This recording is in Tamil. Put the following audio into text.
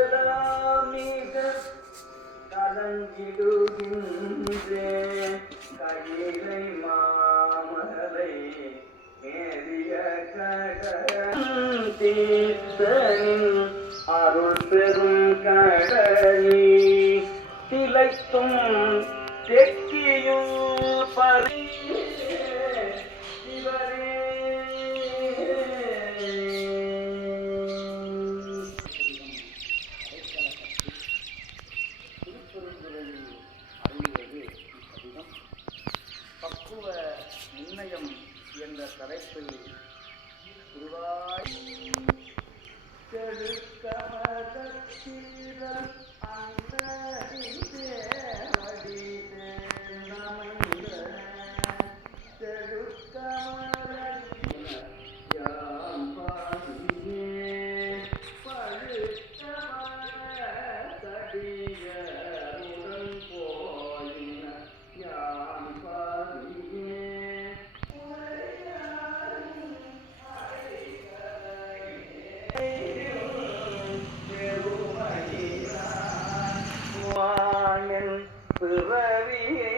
கழிப்பதாமிக கலங்கிடுகின்றேன் கையிலை மாமலை மேறிய கடல் அருள் பெரும் கடலி திளைத்தும் தெக்கியும் பரி நிர்ணயம் என்ற தலைப்பில் குருவாய் here.